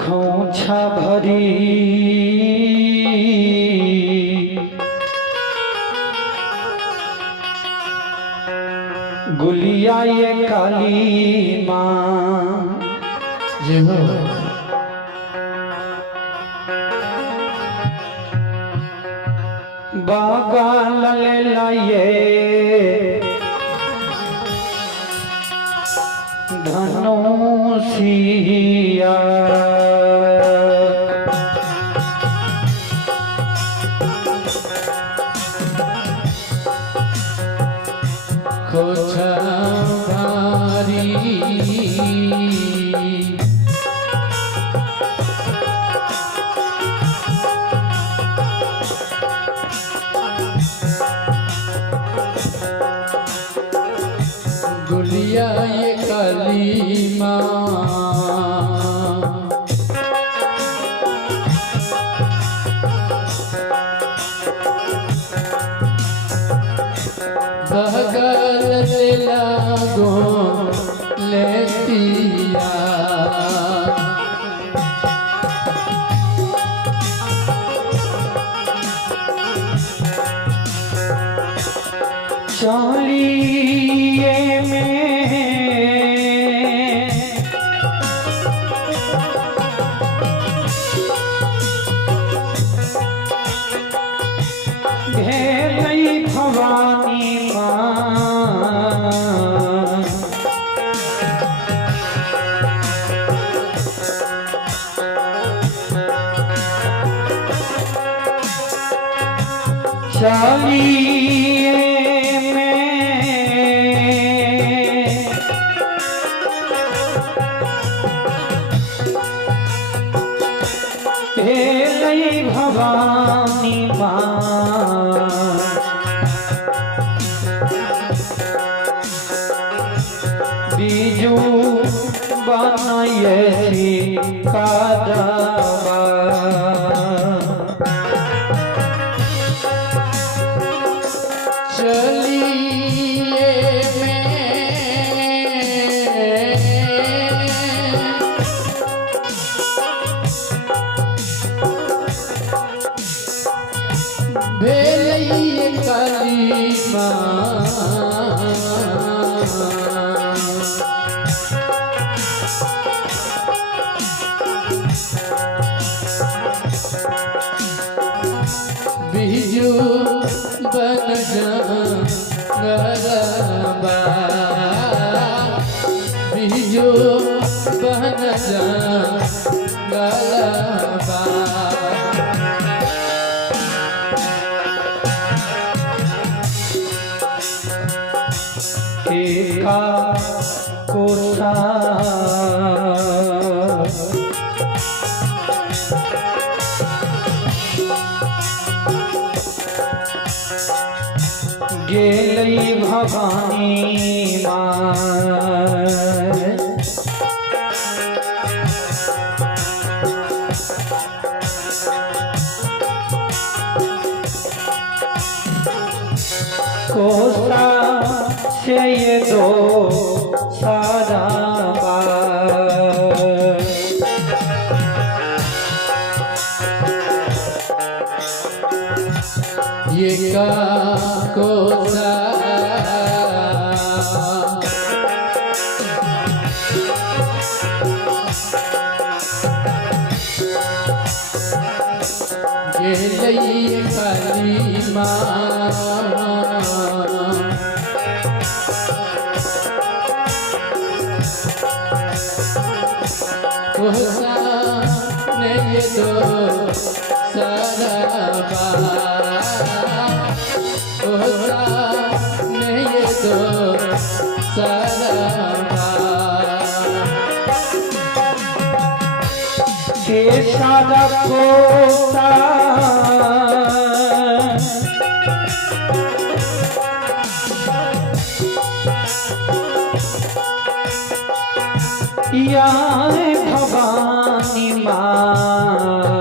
खोंछा भरी गुलिया ये काली माँ जय हो। बागा लले लाये धनुषिया खोछा भारी गुलिया ये काली माँ बगल लागो लेतिया चालिये में भेलई भवानी माँ चालिये भेलई भवानी माँ बीजू बनयसी कादवा चलिए भेलई काली माँ बिजू बन गरबा बिजू बन गरबा एका कोसा गेलई भवानी माँ कोसा से ये दो सारा ये का कोसा गेलई काली माँ कोसा ने ये दो सरबा कोसा ने ये दो सरबा के सारा कोसा या भवानी माँ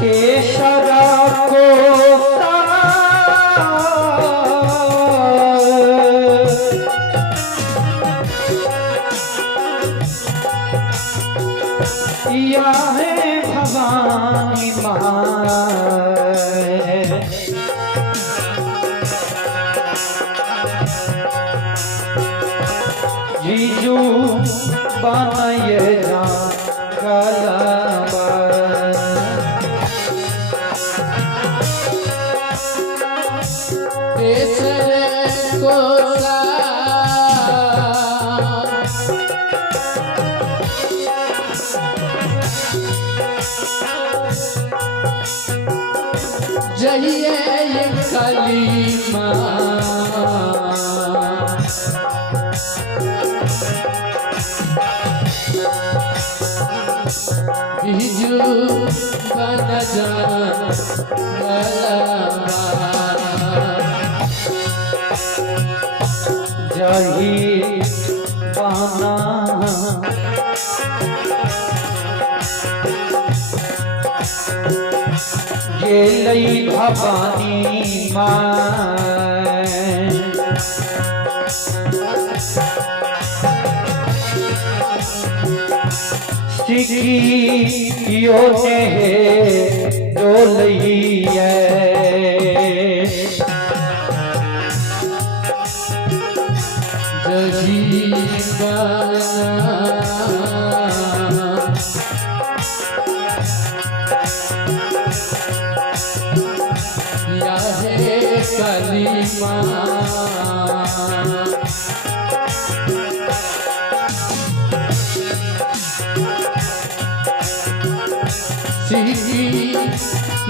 केशरा किया है भवानी माँ जीजू बनाए जा गलबा केसर को जइए ये काली माँ बिजू बन जा जही बना ये लई भवानी माँ सिकियो ने डोलई काली माँ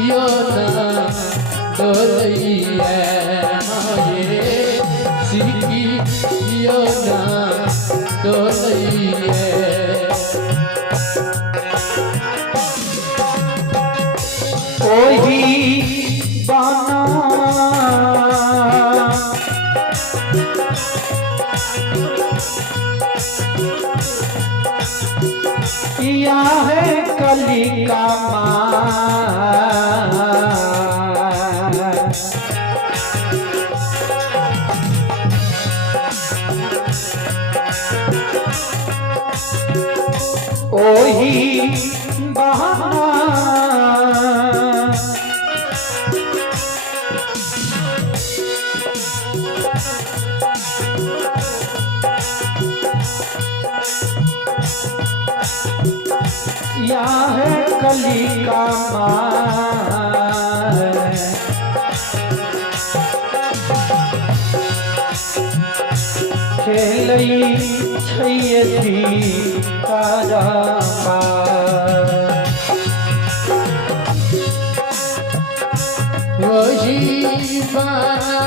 यो ना डोलई माये सिकी यो ना डोलई ओही बाना किया है कली का ओही बहाना या है कली का खेलई छैयती कारमा वही बना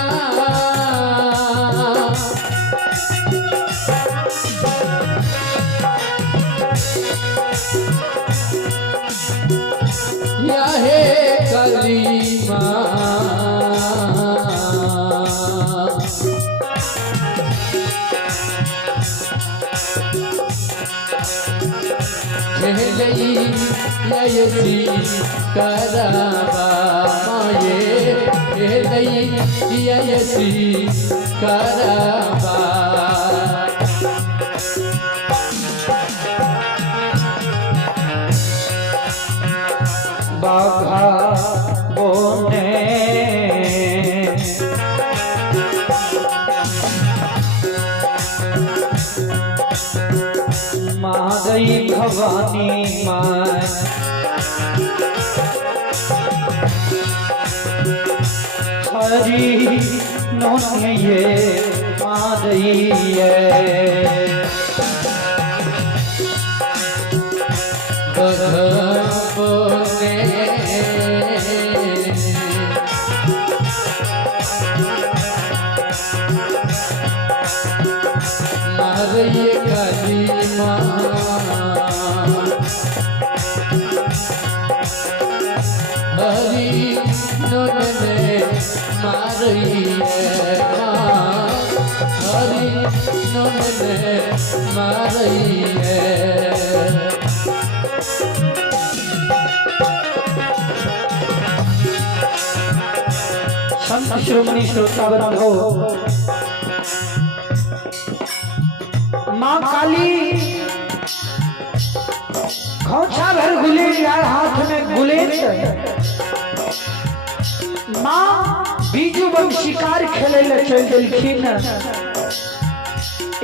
या है काली माँ खेलई यसी कराबा माये खेलई यसी कराबा बाघा बोने मादई भवानी माँ हरी नोने ये मादई मारिए काली माँ हरी नोने मारिए माँ हरी नोने मारिए संत शिरोमणि श्रोतागण हो माँ काली खोचा भर गुलेल यार हाथ में गुलेल। माँ बीजू बन शिकार खेले ले चल दिलखिन।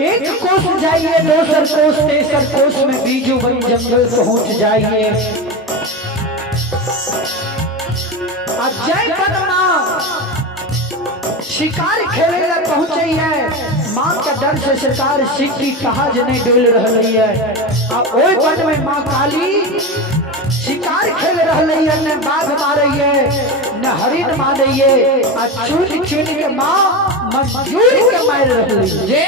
एक कोस जाइए, दोसर कोस, तेसर कोस में बीजू बन जंगल पहुंच जाइए। जय माँ शिकार खेले ला पहुंचे है। माँ का डर से सरकार सिक्की तहाज नहीं डोल रही है। ओए वन में माँ काली शिकार खेल रही है, न बाघ मारे न हरिण मारे। चुन चुन के माँ मंजूर के मार रही है।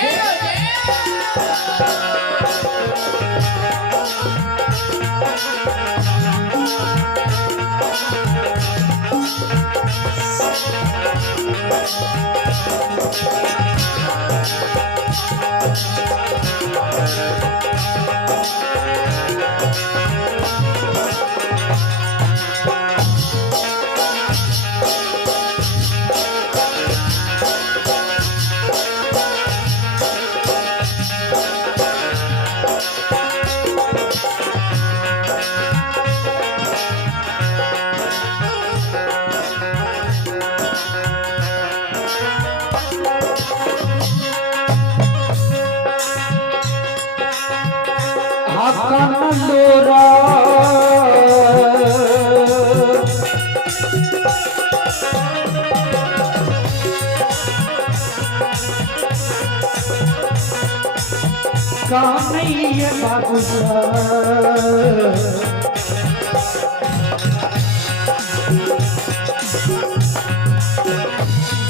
लोरा कानैया बाबूजा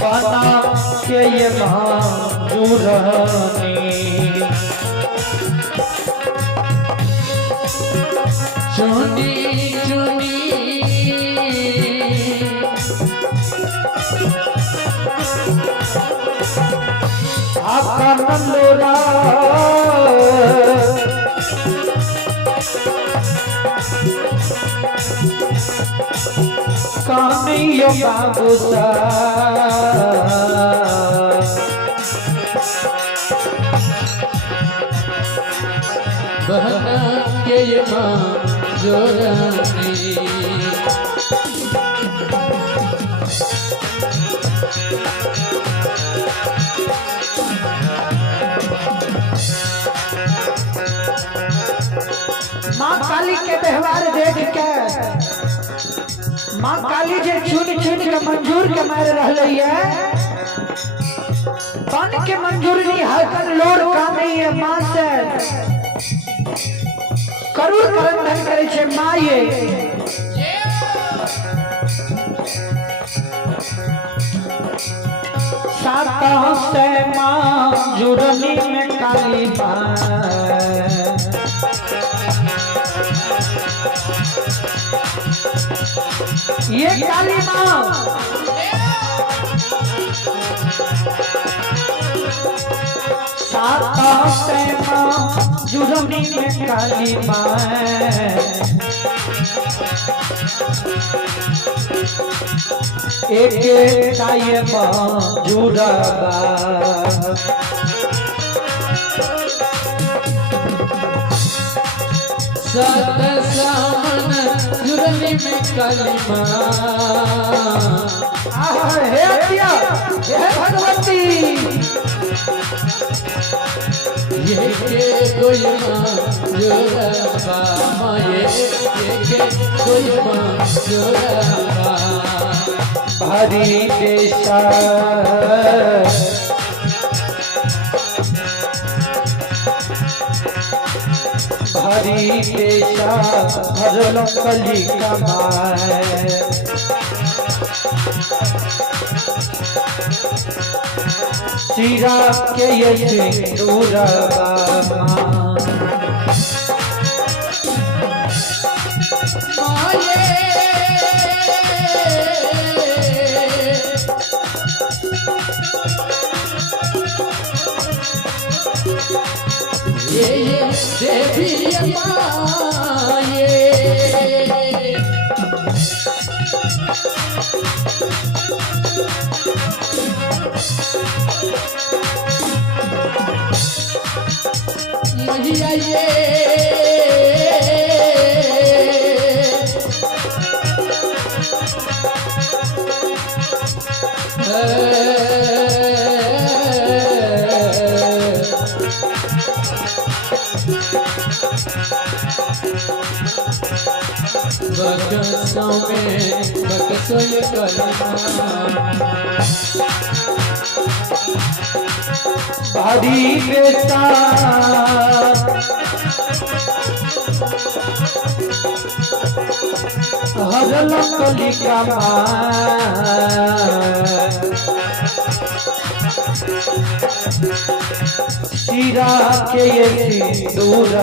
बना के ये महाजूरानी चुनी चुनी आपका नंदोरा कानैया बाबूसा बहना के ये जोरानी माँ काली के व्यवहार देख के माँ काली जे चुन चुन के मंजूर के मार रही है। बन के मंजूर नहीं हरकन लोड का नहीं है। माँ से करूर करंधन करे छे माँ ये साता से माँ जुड़नी में काली माँ ये काली माँ साता से माँ जुड़नी में काली माँ एक ये माँ जुड़ा सत सामन जुरनी में काली माँ हे अतिया हे भगवती ये के कोई माँ जोराबा माँ ये के कोई माँ जोराबा हरि देशा हरि देशा हरलो कली कमाए सिरा के ये सिंदूरबा ये देवी माँ ये मैया ये बक्सों में बक्सों ये कलमा भारी बेटा हरल कलिका सिरा के ये सिंदूर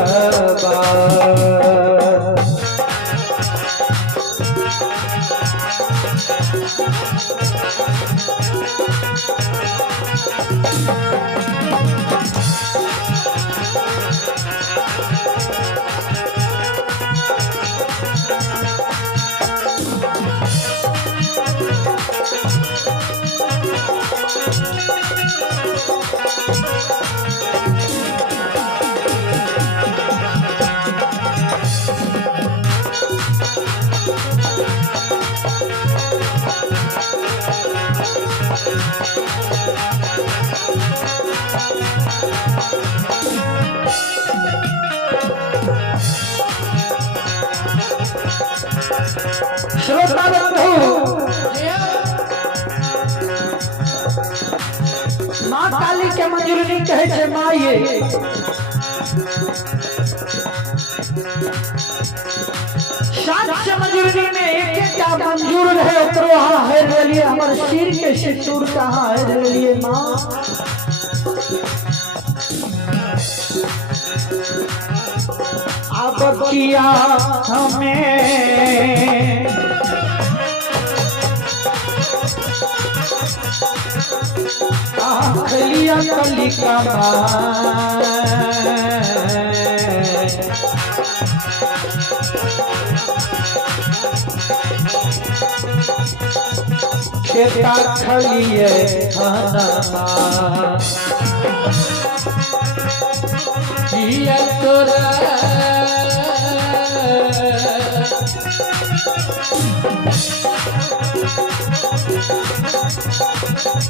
श्रोता बंधु माँ काली के मंजूर नहीं कहे छे माँ ये सात से मंजूरी में एक क्या मंजूर रहे उतरो हाँ है लिए हमारे सिर के सितूर कहाँ है लिए माँ अब किया हमें आखलिया कलिका खेता खलिए खाना किया तोरा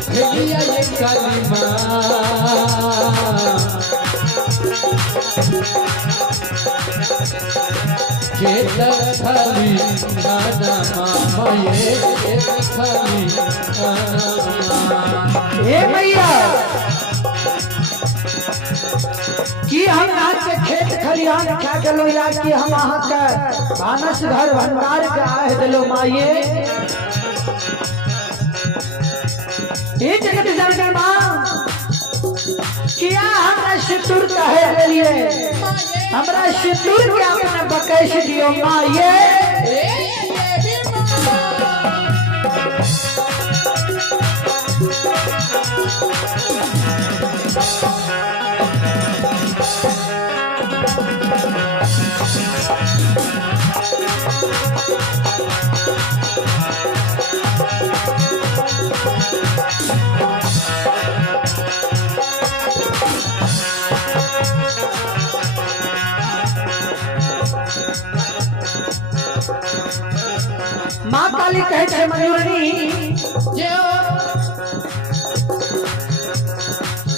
खेलिया ये कलिमा खेत खाली गाना मामा ये खेत खाली हे भैया कि हम यहाँ के खेत खलिहान क्या चलो या कि हम यहाँ का भानस घर भंडार के आए दिलो माये ये जगत जननी माँ किया हमरा सितूर कहे लिए हमरा सितूर के अपने बकैश दियो माँ ये माँ काली कहे छे मंजूरनी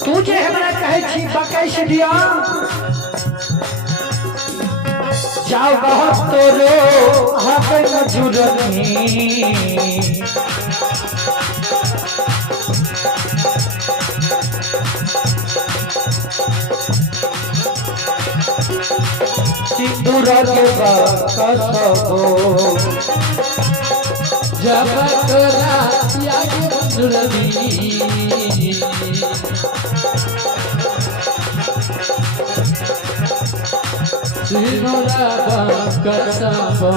तुझे हमरा कहे छी बकैश दिया जाओ बहुत तो रो हमें मंजूरनी सिंदूर के बकसो जब तोरा याद मंजूरनी सिनोरा बकसो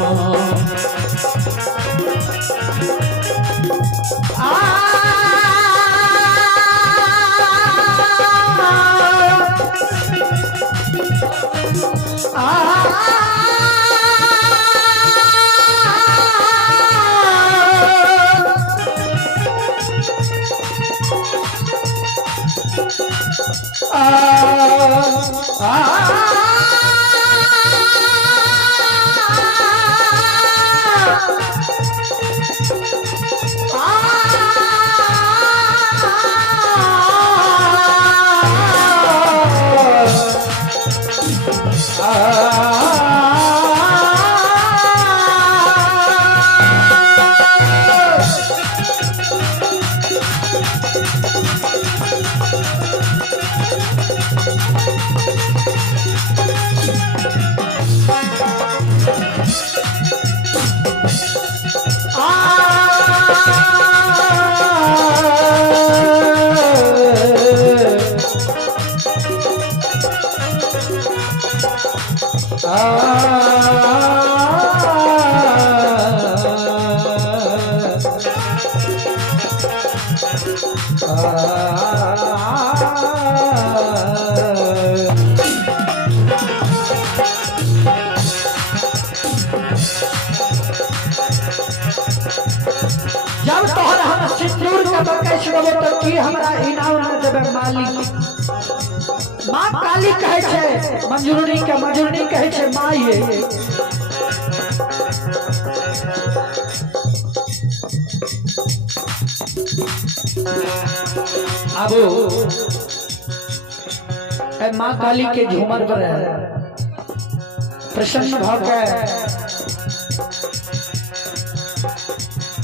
जब तोहर हम सिंदूर का बकैश देबो तो की हमरा इनाम न देबे मालिक। माँ काली कहे छे मंजूरनी के मंजूरनी कहे छे माँ ये अब माँ काली के झूमर पर प्रसन्न भाव के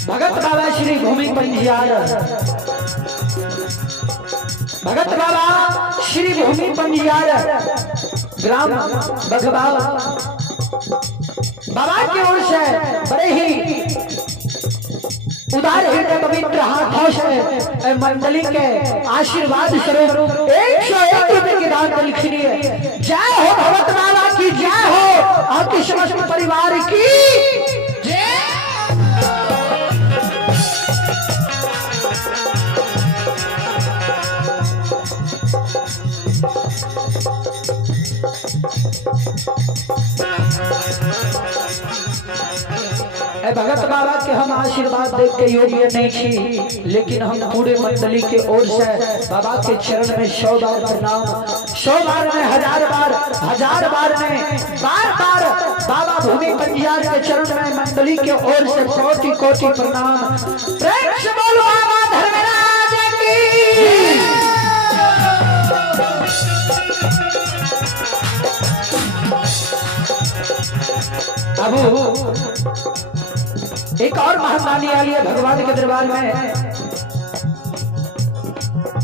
भगत बाबा श्री भूमि पंजियार भगत बाबा श्री भूमि पंजियार ग्राम बघवा बाबा की ओर से बड़े ही उदार हृदय पवित्र हाथों से मंडली के आशीर्वाद स्वरूप 101 रुपए की दान लिखनी है। जय हो भगत बाबा की, जय हो आपके समस्त परिवार की जय। भगत बाबा के हम आशीर्वाद देख के योग्य नहीं थी, लेकिन हम पूरे मंडली के ओर से बाबा के चरण में 100 बार प्रणाम, 100 बार में 1000 बार, 1000 बार में बार बार बाबा भूमि पंजियार के चरण में मंडली के ओर से कोटि कोटि प्रणाम। प्रेम से बोलो बाबा धर्मराज की। अब एक और महादानी आई है भगवान के दरबार में।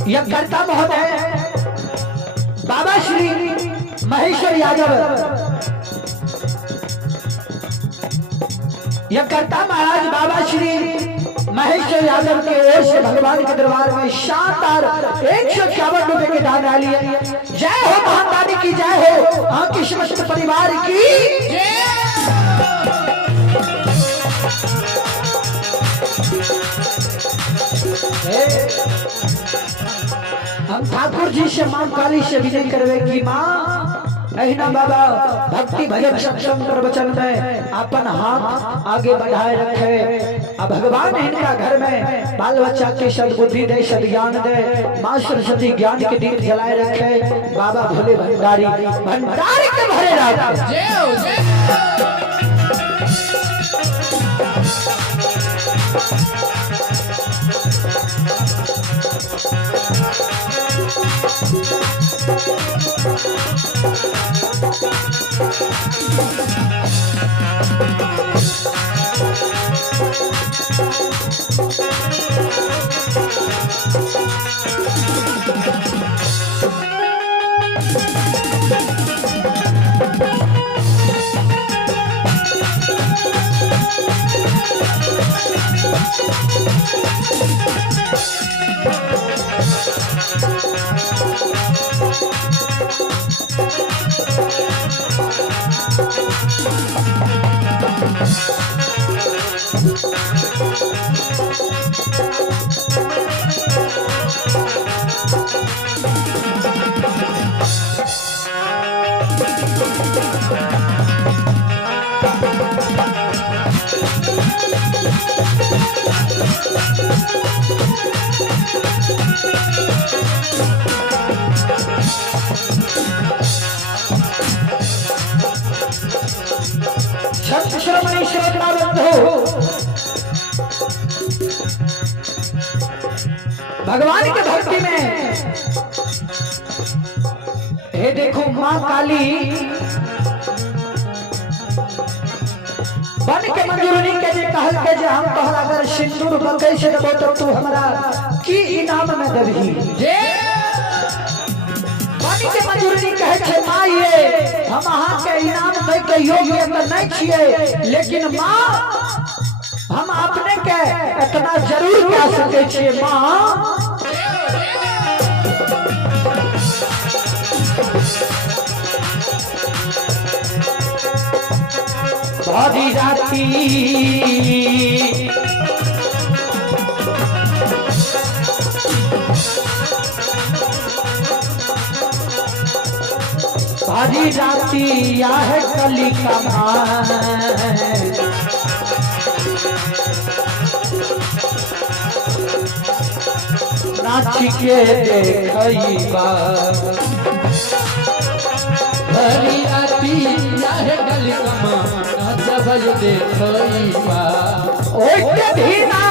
यज्ञकर्ता महोदय बाबा श्री महेश्वर यादव, यज्ञकर्ता महाराज बाबा श्री महेश्वर यादव के ओर से भगवान के दरबार में शानदार 151 रुपए के दान डाली है। जय हो महादानी की, जय हो आपके समस्त परिवार की जय। हम ठाकुर जी से मां काली से विनय करवे की मां अहिना बाबा भक्ति भजन सत्संग प्रवचन में अपन हाथ आगे बढ़ाए रखे। अब भगवान इनका घर में बाल बच्चा के सद्बुद्धि दे, सद्ज्ञान दे, मां सरस्वती ज्ञान के दीप जलाए रखे। बाबा भोले भंडारी भंडारी के भरे रखे। भगवान के भक्ति में हे देखो मां काली बन के मंजूरनी के जे कहल के जे हम तोहरा अगर सिंदूर बकै से देबो तो तू हमरा की इनाम में देबही। जे बन के मंजूरनी कहे छे मां ये हम अहां के इनाम दे के योग्य त नहीं छिए, लेकिन मां हम अपने के इतना जरूर कह सके छे मां भारी राती हरी राती या है कली का भाई नाच के देखई बा हरी आती याहे गली कमा जब देखई बा ओए के धीना